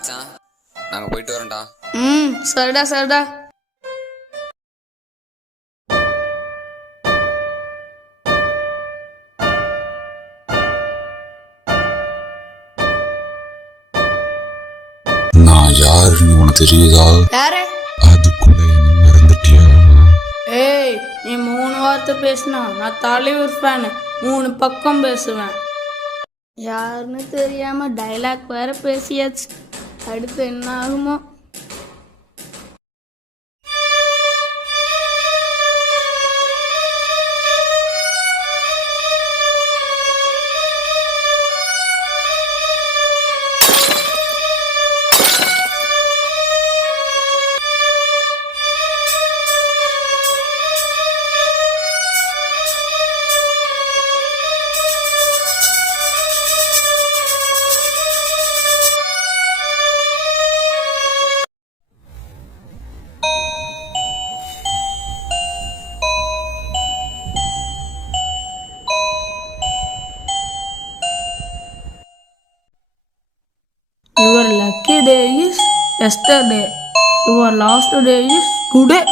மச்சான், நாங்க போயிட்டு வரோம்டா. சரிடா சரிடா. நான் யாருன்னு உனக்கு தெரியுதா? யாரு? அதுக்குள்ள என்ன மறந்துட்டியா? ஏய், நீ 3 வார்த்தை பேசினா நான் தலைவர் ஃபேனு 3 பக்கம் பேசுவேன். யாருன்னு தெரியாம டைலாக் வேற பேசியாச்சு. அடுத்து என்ன ஆகுமோ? Your lucky day is yesterday. Your last day is today.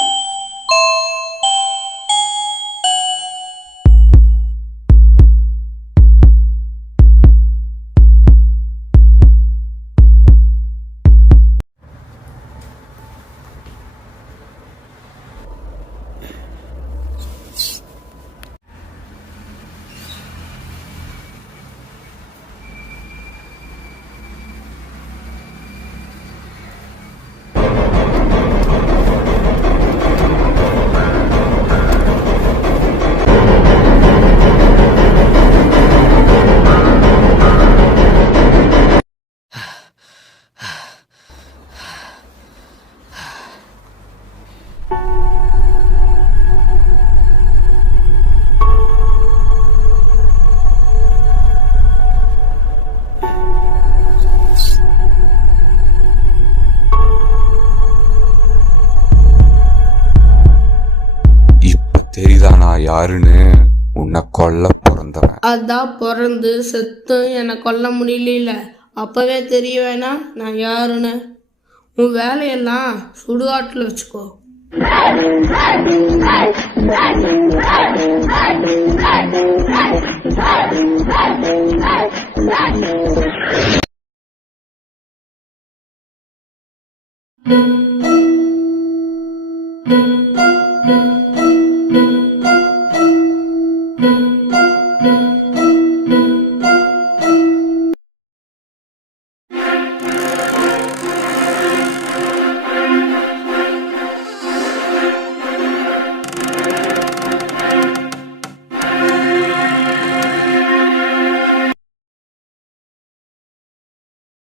தெரியுதா நான் யாருன்னு? உன்னை கொல்ல பிறந்தவன். அதான் பிறந்து செத்து என்னை கொல்ல முடியல. அப்பவே தெரிய வேணா நான் யாருன்னு. உன் வேலையெல்லாம் சுடுகாட்டில் வச்சுக்கோ.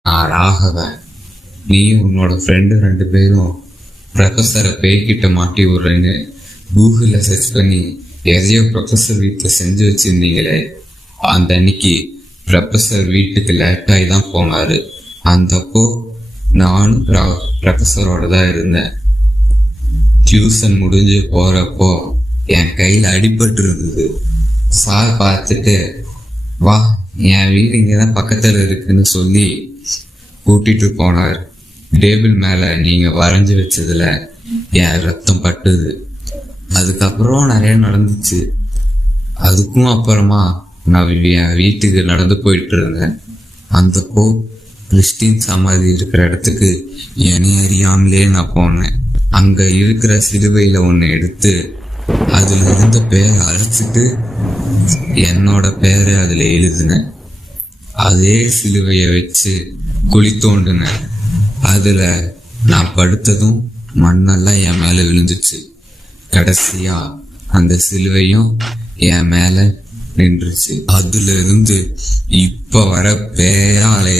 நான் ராகவன். நீ உன்னோட ஃப்ரெண்டு 2 பேரும் ப்ரொஃபஸரை பேய்கிட்ட மாட்டி விடுறேன்னு கூகுளில் சர்ச் பண்ணி எதையோ ப்ரொஃபஸர் வீட்டில் செஞ்சு வச்சிருந்தீங்களே. அந்த அன்னைக்கு ப்ரொஃபஸர் வீட்டுக்கு லேட்டாகி தான் போனார். அந்தப்போ நானும் ப்ரொஃபஸரோட தான் இருந்தேன். டியூஷன் முடிஞ்சு போகிறப்போ என் கையில் அடிபட்டு இருந்தது. சார் பார்த்துட்டு வா என் வீடு இங்கே தான் பக்கத்தில் இருக்குன்னு சொல்லி கூட்டிட்டு போனார். டேபிள் மேலே நீங்கள் வரைஞ்சி வச்சதுல என் ரத்தம் பட்டுது. அதுக்கப்புறம் நிறைய நடந்துச்சு. அதுக்கும் அப்புறமா நான் என் வீட்டுக்கு நடந்து போயிட்டு இருந்தேன். அந்தப்போ கிறிஸ்டின் சமாதி இருக்கிற இடத்துக்கு என்னை அறியாமலே நான் போனேன். அங்கே இருக்கிற சிலுவையில் ஒன்று எடுத்து அதில் இருந்த பேரை அழைச்சிட்டு என்னோட பேரை அதில் எழுதினேன். அதே சிலுவையை வச்சு குழி தோண்டினேன். அதில் நான் படுத்ததும் மண்ணெல்லாம் என் மேலே விழுந்துச்சு. கடைசியா அந்த சிலுவையும் என் மேலே நின்றுச்சு. அதுல இருந்து இப்ப வர பேயாலைய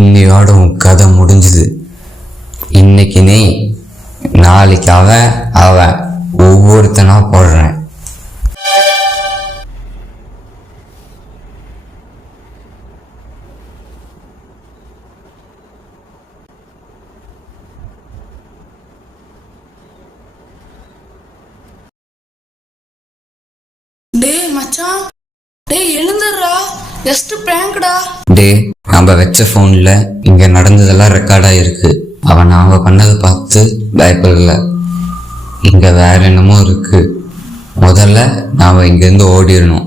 இன்னையோட உன் கதை முடிஞ்சுது. இன்னைக்கு நீ, நாளைக்கு அவன் ஒவ்வொருத்தனா போடுறேன். டேய் மச்சான், டேய் எழுந்துடுறா, ஜஸ்ட் பிராங்க்டா. டே, நம்ம வச்ச போன்ல இங்க நடந்ததெல்லாம் ரெக்கார்டா இருக்கு. அவன் நாம பண்ணதை பார்த்து பயப்படல. இங்க வேற என்னமோ இருக்கு. முதல்ல நாம இங்க இருந்து ஓடிடணும்.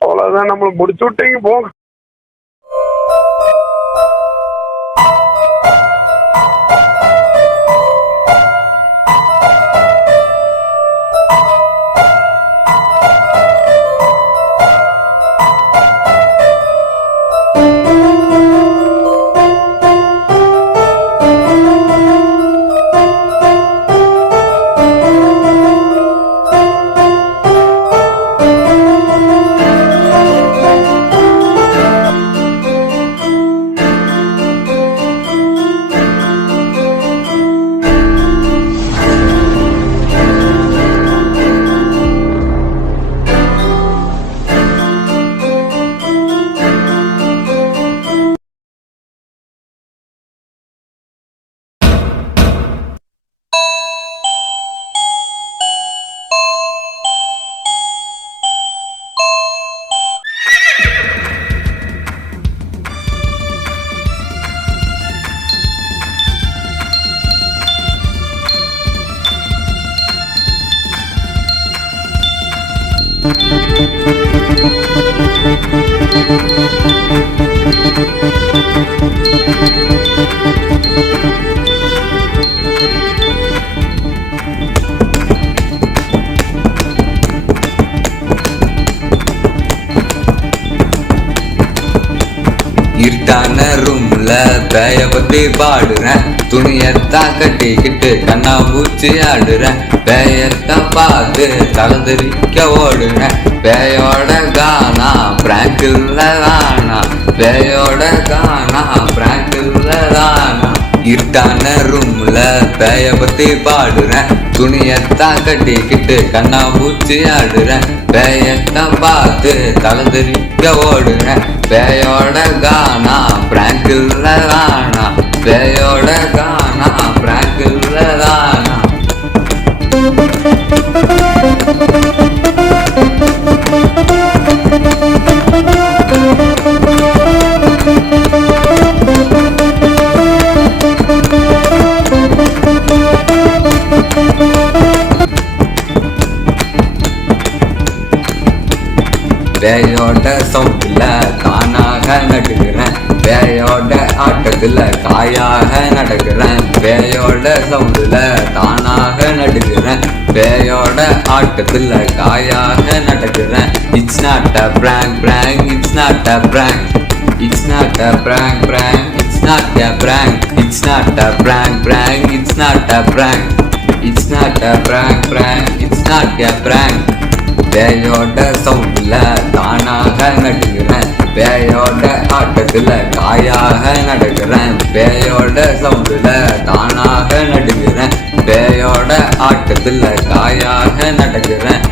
அவ்வளவுதான், நம்மள முடிச்சு விட்டீங்க போங்க. இருட்டான ரூம்ல பேய பத்தி பாடுறேன். துணியத்தான் கட்டிக்கிட்டு கண்ணா பூச்சி ஆடுறேன். பேயத்தான் பார்த்து தலதறிக்க ஓடுறேன். பேயோட கானா பிராங்கில் தானா, பேயோட கானா பிராங்கில் தானா. இருட்டான ரூம்ல பேய பத்தி பாடுறேன். துணியத்தான் கட்டிக்கிட்டு கண்ணா பூச்சி ஆடுறேன். பேயத்தான் பார்த்து தலதறிக்க ஓடுறேன். பேயோட கானா பிராங்கில் தானா, பேயோட கானா பிராங்கில் தானா. பேயோட சவுண்டுல தானாக நடுக்கிறேன். பேயோட ஆட்டத்துல காயாக நடக்கிறேன். பேயோட சவுண்டுல தானாக நடுக்கிறேன். பேயோட ஆட்டத்துல காயாக நடக்கிறேன். It's not a prank prank, it's not a prank, it's not a prank prank, it's not a prank, it's not a prank prank, it's not a prank, it's not a prank prank, it's not a prank. பேயோட சவுண்டுல தானாக நடுக்கிறேன். பேயோட ஆட்டத்துல காயாக நடக்கிறேன். பேயோட சவுண்டுல தானாக நடுக்கிறேன். பேயோட ஆட்டத்துல காயாக நடக்கிறேன்.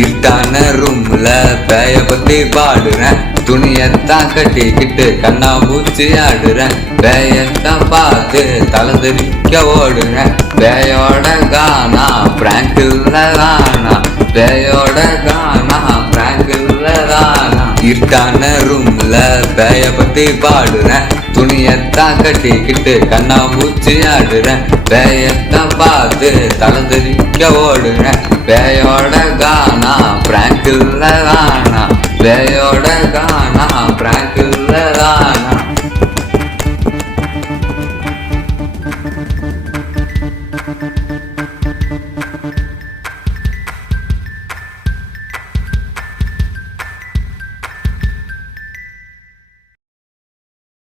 இருட்டான ரூம்ல பேய பத்தி பாடுறேன். துணியத்தான் கட்டிக்கிட்டு கண்ணா பூச்சி ஆடுறேன். பேயத்தான் பார்த்து தலதறிக்க ஓடுறேன். பேயோட கானா பிராங்கில் தானா, பேயோட கானா பிராங்கில் தானா. இருட்டான ரூம்ல பேய பத்தி பாடுறேன். துணியத்தான் கட்டிக்கிட்டு கண்ணா பூச்சி ஆடுறேன். பேயத்தான் பார்த்து தலதறிக்க ஓடுறேன். பேயோட கானா பிராங்கில் தானா, பேயோட கானா பிராங்க்